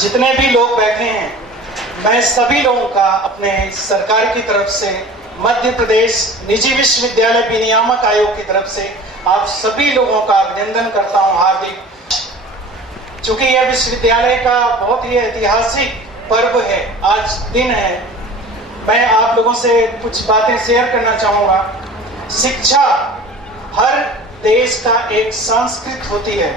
जितने भी लोग बैठे हैं, मैं सभी लोगों का अपने सरकार की तरफ से, मध्य प्रदेश निजी विश्वविद्यालय विनियामक आयोग की तरफ से आप सभी लोगों का अभिनंदन करता हूं हार्दिक। चूंकि यह विश्वविद्यालय का बहुत ही ऐतिहासिक पर्व है, आज दिन है, मैं आप लोगों से कुछ बातें शेयर करना चाहूंगा। शिक्षा हर देश का एक संस्कृति होती है।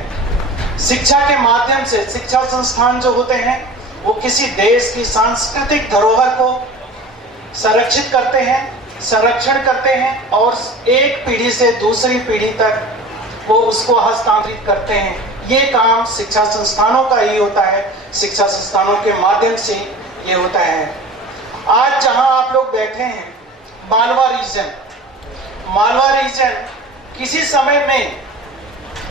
शिक्षा के माध्यम से शिक्षा संस्थान जो होते हैं वो किसी देश की सांस्कृतिक धरोहर को संरक्षित करते हैं, संरक्षण करते हैं और एक पीढ़ी से दूसरी पीढ़ी तक वो उसको हस्तांतरित करते हैं। ये काम शिक्षा संस्थानों का ही होता है, शिक्षा संस्थानों के माध्यम से ये होता है। आज जहां आप लोग बैठे हैं, मालवा रीजन किसी समय में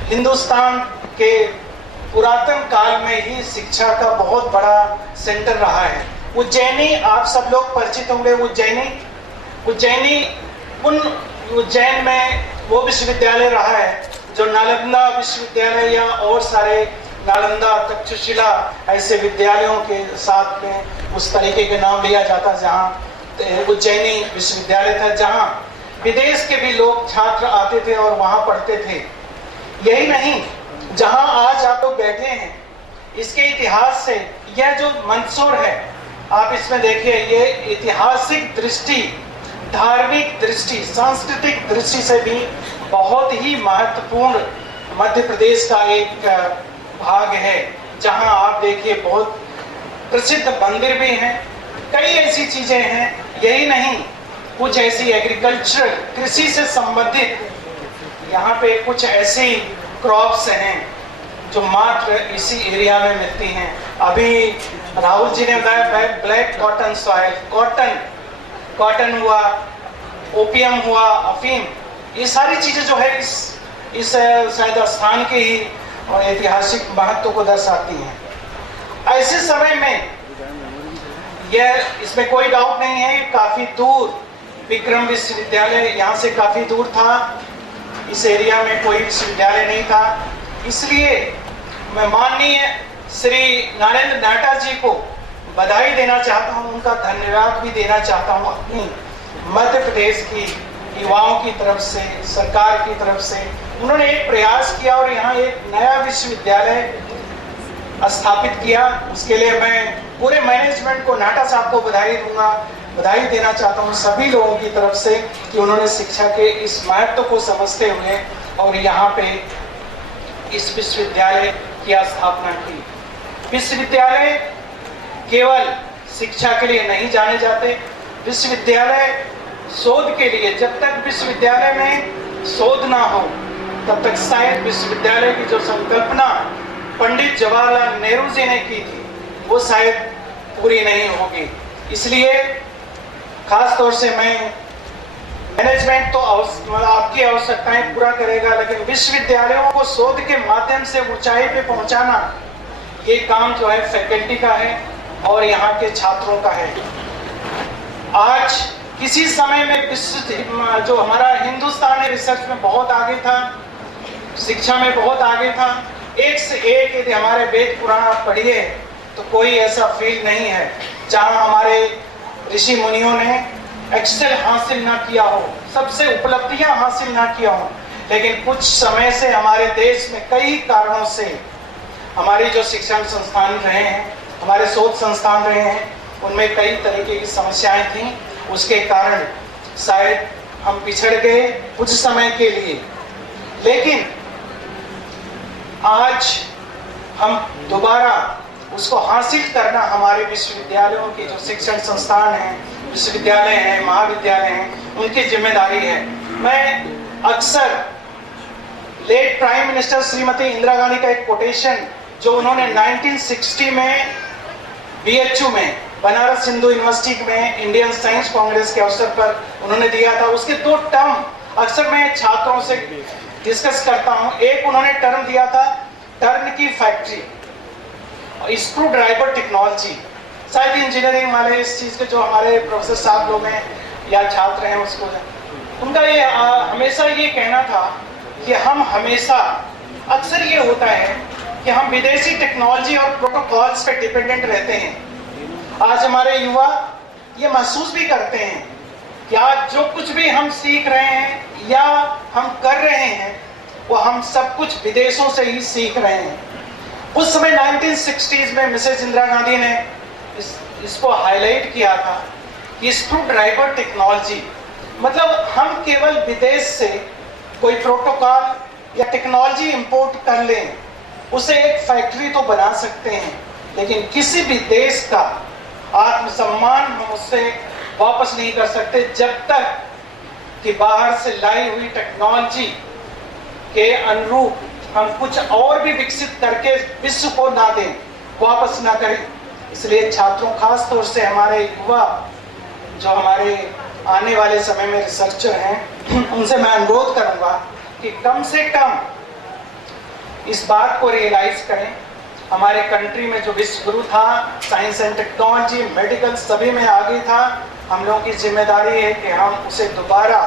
हिंदुस्तान के पुरातन काल में ही शिक्षा का बहुत बड़ा सेंटर रहा है। उज्जैनी, आप सब लोग परिचित होंगे, उज्जैन में वो विश्वविद्यालय रहा है जो नालंदा विश्वविद्यालय या और सारे नालंदा, तक्षशिला ऐसे विद्यालयों के साथ में उस तरीके के नाम लिया जाता, जहाँ उज्जैनी विश्वविद्यालय था, जहाँ विदेश के भी लोग छात्र आते थे और वहाँ पढ़ते थे। यही नहीं, जहाँ आज आप लोग बैठे हैं, इसके इतिहास से यह जो मंदसौर है, आप इसमें देखिए, ये ऐतिहासिक दृष्टि, धार्मिक दृष्टि, सांस्कृतिक दृष्टि से भी बहुत ही महत्वपूर्ण मध्य प्रदेश का एक भाग है, जहां आप देखिए बहुत प्रसिद्ध मंदिर भी हैं, कई ऐसी चीजें हैं। यही नहीं, कुछ ऐसी एग्रीकल्चर, कृषि से संबंधित यहाँ पे कुछ ऐसी क्रॉप्स हैं जो मात्र इसी एरिया में मिलती हैं। अभी राहुल जी ने बताया ब्लैक कॉटन सॉइल, कॉटन हुआ, ओपियम हुआ, अफीम, ये सारी चीजें जो है इस शायद स्थान के ही और ऐतिहासिक महत्व को दर्शाती हैं। ऐसे समय में यह, इसमें कोई डाउट नहीं है, काफी दूर विक्रम विश्वविद्यालय यहाँ से काफी दूर था, इस एरिया में कोई विश्वविद्यालय नहीं था। इसलिए मैं माननीय श्री नरेंद्र नाटा जी को बधाई देना चाहता हूँ, उनका धन्यवाद भी देना चाहता हूँ अपनी मध्य प्रदेश की युवाओं की तरफ से, सरकार की तरफ से। उन्होंने एक प्रयास किया और यहाँ एक नया विश्वविद्यालय स्थापित किया। उसके लिए मैं पूरे मैनेजमेंट को, नाटा साहब को बधाई देना चाहता हूँ सभी लोगों की तरफ से कि उन्होंने शिक्षा के इस महत्व को समझते हुए और यहाँ पे इस विश्वविद्यालय की स्थापना की। विश्वविद्यालय केवल शिक्षा के लिए नहीं जाने जाते, विश्वविद्यालय शोध के लिए, जब तक विश्वविद्यालय में शोध ना हो तब तक शायद विश्वविद्यालय की जो संकल्पना पंडित जवाहरलाल नेहरू जी ने की थी वो शायद पूरी नहीं होगी। इसलिए खास तौर से मैं, मैनेजमेंट तो आपकी आवश्यकताएं पूरा करेगा, लेकिन विश्वविद्यालयों को शोध के माध्यम से ऊंचाई पे पहुंचाना, ये काम जो है फैकल्टी का है और यहाँ के छात्रों का है। आज किसी समय में जो हमारा हिंदुस्तान है रिसर्च में बहुत आगे था, शिक्षा में बहुत आगे था, एक से एक यदि हमारे वेद पुराण आप पढ़िए तो कोई ऐसा फील्ड नहीं है जहां हमारे ऋषि मुनियों ने एक्सेल हासिल ना किया हो, सबसे उपलब्धियां हासिल ना किया हो। लेकिन कुछ समय से हमारे देश में कई कारणों से हमारी जो शिक्षण संस्थान रहे हैं, हमारे शोध संस्थान रहे हैं, उनमें कई तरीके की समस्याएं थी। उसके कारण शायद हम पिछड़ गए कुछ समय के लिए, लेकिन आज हम दोबारा उसको हासिल करना हमारे विश्वविद्यालयों के जो शिक्षण संस्थान हैं, विश्वविद्यालय हैं, महाविद्यालय हैं, उनकी जिम्मेदारी है। मैं अक्सर late prime minister Shrimati Indira Gandhi का एक कोटेशन जो उन्होंने 1960 में BHU में, बनारस हिंदू यूनिवर्सिटी में इंडियन साइंस कांग्रेस के अवसर पर उन्होंने दिया था, उसके 2 टर्म अक्सर मैं छात्रों से डिस्कस करता हूं। एक उन्होंने टर्म दिया था टर्न की फैक्ट्री, स्क्रू ड्राइवर टेक्नोलॉजी। शायद इंजीनियरिंग वाले इस चीज के जो हमारे प्रोफेसर साहब लोग हैं या छात्र हैं उसको, उनका ये हमेशा ये कहना था कि हम हमेशा, अक्सर ये होता है कि हम विदेशी टेक्नोलॉजी और प्रोटोकॉल्स पे डिपेंडेंट रहते हैं। आज हमारे युवा ये महसूस भी करते हैं कि आज जो कुछ भी हम सीख रहे हैं या हम कर रहे हैं वो हम सब कुछ विदेशों से ही सीख रहे हैं। उस समय 1960s में मिसेज इंदिरा गांधी ने इसको हाईलाइट किया था कि स्क्रू ड्राइवर टेक्नोलॉजी, मतलब हम केवल विदेश से कोई प्रोटोकॉल या टेक्नोलॉजी इंपोर्ट कर लें, उसे एक फैक्ट्री तो बना सकते हैं, लेकिन किसी भी देश का आत्मसम्मान हम उससे वापस नहीं कर सकते जब तक कि बाहर से लाई हुई टेक्नोलॉजी के अनुरूप हम कुछ और भी विकसित करके विश्व को ना दें, वापस ना करें। इसलिए छात्रों, खास तौर से हमारे युवा जो हमारे आने वाले समय में रिसर्चर हैं, उनसे मैं अनुरोध करूंगा कि कम से कम इस बात को रियलाइज करें। हमारे कंट्री में जो विश्व गुरु था, साइंस एंड टेक्नोलॉजी, मेडिकल सभी में आगे था। हम लोगों की जिम्मेदारी है कि हम उसे दोबारा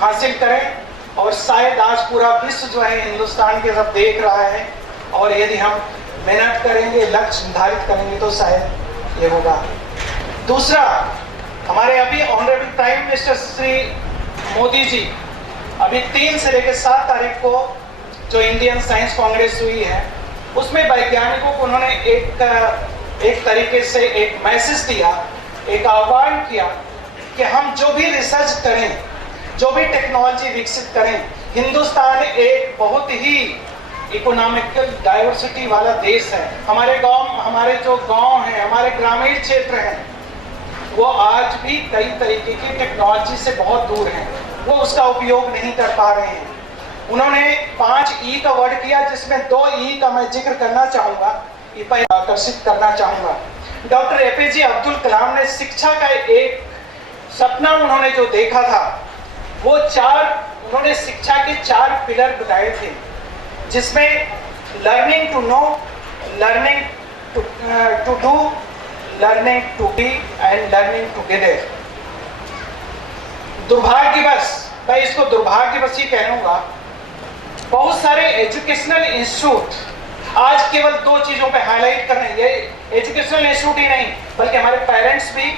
हासिल करें, और शायद आज पूरा विश्व जो है हिंदुस्तान की तरफ देख रहा है, और यदि हम मेहनत करेंगे, लक्ष्य निर्धारित करेंगे तो शायद ये होगा। दूसरा, हमारे अभी honourable prime minister Shri Modi ji अभी 3 से लेकर 7 तारीख को जो इंडियन साइंस कांग्रेस हुई है, उसमें वैज्ञानिकों को उन्होंने एक तरीके से एक मैसेज दिया, एक आह्वान किया कि हम जो भी रिसर्च करें, जो भी टेक्नोलॉजी विकसित करें, हिंदुस्तान एक बहुत ही इकोनॉमिकल डाइवर्सिटी वाला देश है। हमारे जो गांव हैं, हमारे ग्रामीण क्षेत्र हैं, वो आज भी कई तरीके की टेक्नोलॉजी से बहुत दूर हैं, वो उसका उपयोग नहीं कर पा रहे हैं। उन्होंने 5 ई का वर्ड किया, जिसमें 2 ई का मैं जिक्र करना चाहूंगा, ई पर आकर्षित करना चाहूंगा। डॉक्टर एपीजे अब्दुल कलाम ने शिक्षा का एक सपना उन्होंने जो देखा था, वो उन्होंने शिक्षा के 4 पिलर बताए थे, जिसमें learning to know, learning to do, learning to be and learning together. दुर्भाग्यवश, मैं इसको दुर्भाग्यवश ही कहूंगा, बहुत सारे एजुकेशनल इंस्टीट्यूट आज केवल 2 चीजों पे हाईलाइट कर रहे हैं। ये एजुकेशनल इंस्टीट्यूट ही नहीं, बल्कि हमारे पेरेंट्स भी,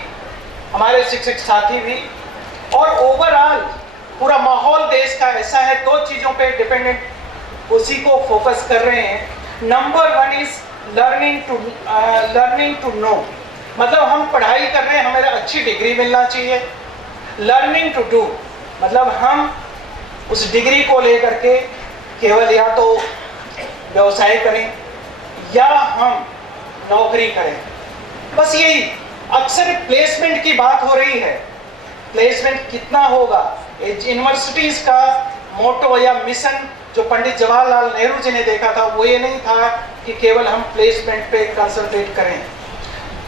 हमारे शिक्षक साथी भी, और ओवरऑल पूरा माहौल देश का ऐसा है, 2 चीजों पे डिपेंडेंट, उसी को फोकस कर रहे हैं। Number 1 is learning to know, मतलब हम पढ़ाई कर रहे हैं, हमें अच्छी डिग्री मिलना चाहिए। लर्निंग टू डू, मतलब हम उस डिग्री को लेकर के केवल या तो व्यवसाय करें या हम नौकरी करें, बस यही। अक्सर प्लेसमेंट की बात हो रही है, प्लेसमेंट कितना होगा? यूनिवर्सिटीज का मोटो या मिशन जो पंडित जवाहरलाल नेहरू जी ने देखा था, वो ये नहीं था कि केवल हम प्लेसमेंट पे कंसंट्रेट करें।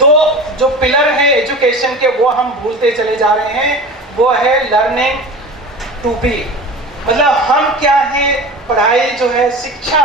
तो जो पिलर है एजुकेशन के, वो हम भूलते चले जा रहे हैं। वो है लर्निंग टू बी, मतलब हम क्या है, पढ़ाई जो है, शिक्षा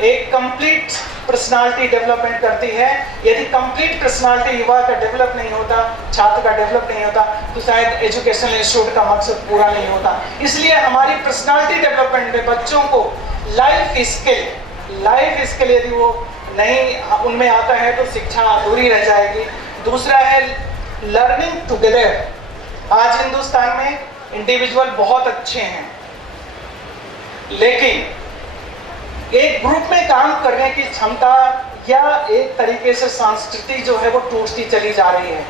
एक कंप्लीट पर्सनालिटी डेवलपमेंट करती है। यदि कंप्लीट पर्सनालिटी युवा का डेवलप नहीं होता, छात्र का डेवलप नहीं होता, तो शायद एजुकेशनल इंस्टीट्यूट का मकसद पूरा नहीं होता। इसलिए हमारी पर्सनालिटी डेवलपमेंट में बच्चों को लाइफ स्किल यदि वो नहीं उनमें आता है तो शिक्षा अधूरी रह जाएगी। दूसरा है लर्निंग टुगेदर। आज हिंदुस्तान में इंडिविजुअल बहुत अच्छे हैं, लेकिन एक ग्रुप में काम करने की क्षमता या एक तरीके से संस्कृति जो है वो टूटती चली जा रही है।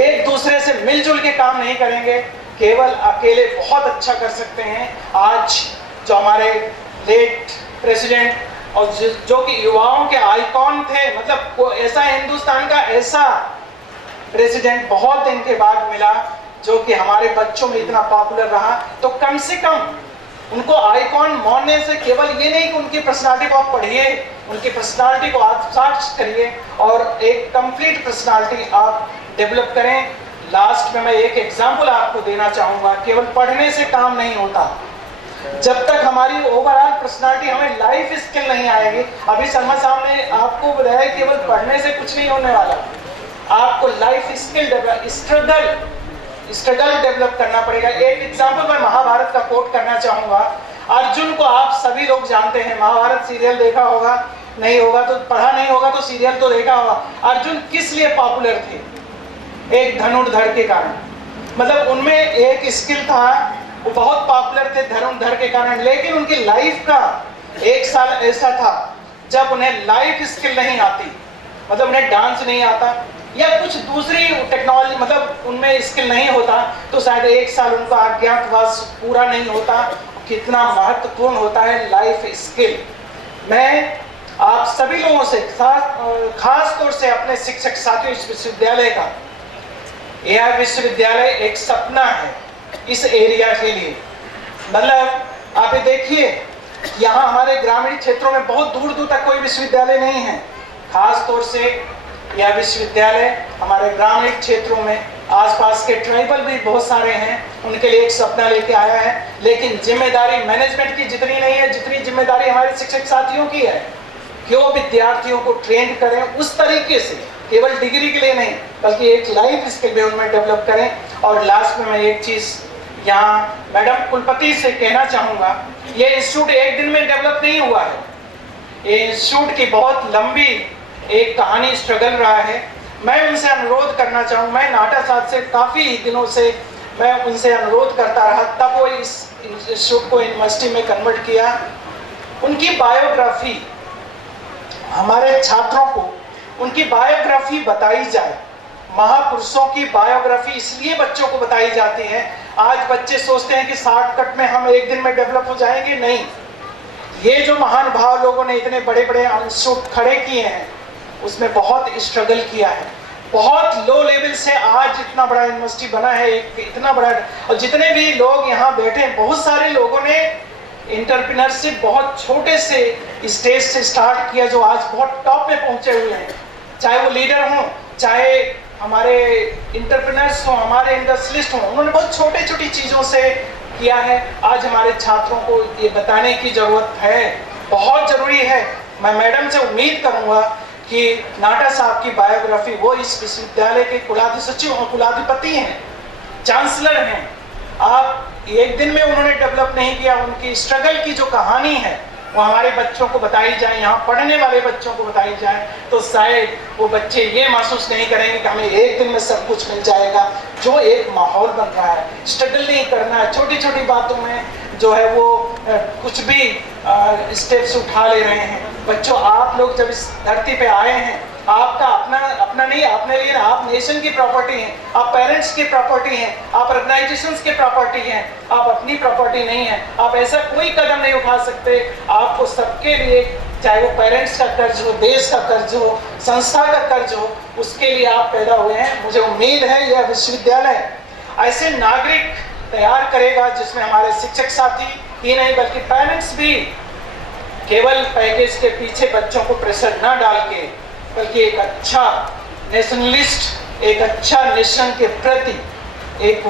एक दूसरे से मिलजुल के काम नहीं करेंगे, केवल अकेले बहुत अच्छा कर सकते हैं। आज जो हमारे लेट प्रेसिडेंट और जो कि युवाओं के आइकॉन थे, मतलब ऐसा हिंदुस्तान का ऐसा प्रेसिडेंट बहुत दिन के बाद मिला जो कि हमारे बच्चों में इतना पॉपुलर रहा, तो कम से कम उनको आइकॉन मानने से केवल ये नहीं कि उनकी पर्सनालिटी को आप पढ़िए, उनकी पर्सनालिटी को आप साक्ष्य करिए और एक कंप्लीट पर्सनालिटी आप डेवलप करें। लास्ट में मैं एक एग्जांपल आपको देना चाहूँगा, केवल पढ़ने से काम नहीं होता। जब तक हमारी ओवरऑल पर्सनालिटी, हमें लाइफ स्किल नहीं आएगी। अभी शर्मा साहब ने आपको बताया केवल पढ़ने से कुछ नहीं होने वाला, आपको लाइफ स्किल स्ट्रगल डेवलप करना पड़ेगा। एक एग्जांपल मैं महाभारत का कोट करना चाहूंगा। अर्जुन को आप सभी लोग जानते हैं, महाभारत सीरियल देखा होगा। नहीं होगा तो पढ़ा नहीं होगा तो सीरियल तो देखा होगा। अर्जुन किस लिए पॉपुलर थे? एक धनुर्धर के कारण। मतलब उनमें एक स्किल था, वो बहुत पॉपुलर थे धनुर्धर के कारण। लेकिन उनकी लाइफ का एक साल ऐसा था जब उन्हें लाइफ स्किल नहीं आती, मतलब उन्हें डांस नहीं आता या कुछ दूसरी टेक्नोलॉजी, मतलब उनमें स्किल नहीं होता, तो शायद एक साल उनका अज्ञातवास पूरा नहीं होता। कितना महत्वपूर्ण होता है लाइफ स्किल। मैं आप सभी लोगों से खास तौर से अपने शिक्षक साथियों, इस विश्वविद्यालय का, यह विश्वविद्यालय एक सपना है इस एरिया के लिए। मतलब आप ये देखिए, यहाँ हमारे ग्रामीण क्षेत्रों में बहुत दूर दूर तक कोई विश्वविद्यालय नहीं है। खास तौर से यह विश्वविद्यालय हमारे ग्रामीण क्षेत्रों में, आसपास के ट्राइबल भी बहुत सारे हैं, उनके लिए एक सपना लेके आया है। लेकिन जिम्मेदारी मैनेजमेंट की जितनी नहीं है जितनी जिम्मेदारी हमारे शिक्षक साथियों की है कि वो विद्यार्थियों को ट्रेन करें उस तरीके से, केवल डिग्री के लिए नहीं बल्कि एक लाइफ स्किल भी उनमें डेवलप करें। और लास्ट में मैं एक चीज़ यहाँ मैडम कुलपति से कहना चाहूँगा, ये इंस्टीट्यूट एक दिन में डेवलप नहीं हुआ है। ये इंस्टीट्यूट की बहुत लंबी एक कहानी, स्ट्रगल रहा है। मैं उनसे अनुरोध करना चाहूँ, मैं नाटा साहब से काफ़ी दिनों से मैं उनसे अनुरोध करता रहा, तब वो इस इंस्टीट्यूट को यूनिवर्सिटी में कन्वर्ट किया। उनकी बायोग्राफी, हमारे छात्रों को उनकी बायोग्राफी बताई जाए। महापुरुषों की बायोग्राफी इसलिए बच्चों को बताई जाती है। आज बच्चे सोचते हैं कि शॉर्टकट में हम एक दिन में डेवलप हो जाएंगे, नहीं। ये जो महान भाव लोगों ने इतने बड़े बड़े इंस्टीट्यूट खड़े किए हैं, उसमें बहुत स्ट्रगल किया है। बहुत लो लेवल से आज इतना बड़ा यूनिवर्सिटी बना है, एक इतना बड़ा। और जितने भी लोग यहाँ बैठे हैं, बहुत सारे लोगों ने एंटरप्रेन्योरशिप बहुत छोटे से स्टेज से स्टार्ट किया, जो आज बहुत टॉप में पहुंचे हुए हैं। चाहे वो लीडर हों, चाहे हमारे इंटरप्रेन्योर्स हों, हमारे इंडस्ट्रियलिस्ट हों, उन्होंने बहुत छोटे छोटी चीज़ों से किया है। आज हमारे छात्रों को ये बताने की ज़रूरत है, बहुत ज़रूरी है। मैं मैडम से उम्मीद करूँगा कि नाटा साहब की बायोग्राफी, वो इस विश्वविद्यालय के कुलाधि सचिव और कुलाधिपति हैं, चांसलर हैं। आप एक दिन में उन्होंने डेवलप नहीं किया। उनकी स्ट्रगल की जो कहानी है वो हमारे बच्चों को बताई जाए, यहाँ पढ़ने वाले बच्चों को बताई जाए, तो शायद वो बच्चे ये महसूस नहीं करेंगे कि हमें एक दिन में सब कुछ मिल जाएगा। जो एक माहौल बन रहा है, स्ट्रगल नहीं करना है, छोटी छोटी बातों में जो है वो कुछ भी स्टेप्स उठा ले रहे हैं। बच्चों, आप लोग जब इस धरती पे आए हैं, आपका अपना नहीं, आपने लिए आप नेशन की प्रॉपर्टी हैं, आप पेरेंट्स की प्रॉपर्टी हैं, आप ऑर्गेनाइजेशंस की प्रॉपर्टी हैं, आप अपनी प्रॉपर्टी नहीं हैं। आप ऐसा कोई कदम नहीं उठा सकते। आपको सबके लिए, चाहे वो पेरेंट्स का कर्ज हो, देश का कर्ज हो, संस्था का कर्ज हो, उसके लिए आप पैदा हुए हैं। मुझे उम्मीद है यह विश्वविद्यालय ऐसे नागरिक तैयार करेगा जिसमें हमारे शिक्षक साथी ही नहीं बल्कि पेरेंट्स भी केवल पैकेज के पीछे बच्चों को प्रेशर न डाल के, बल्कि एक अच्छा नेशनलिस्ट, एक अच्छा नेशन के प्रति एक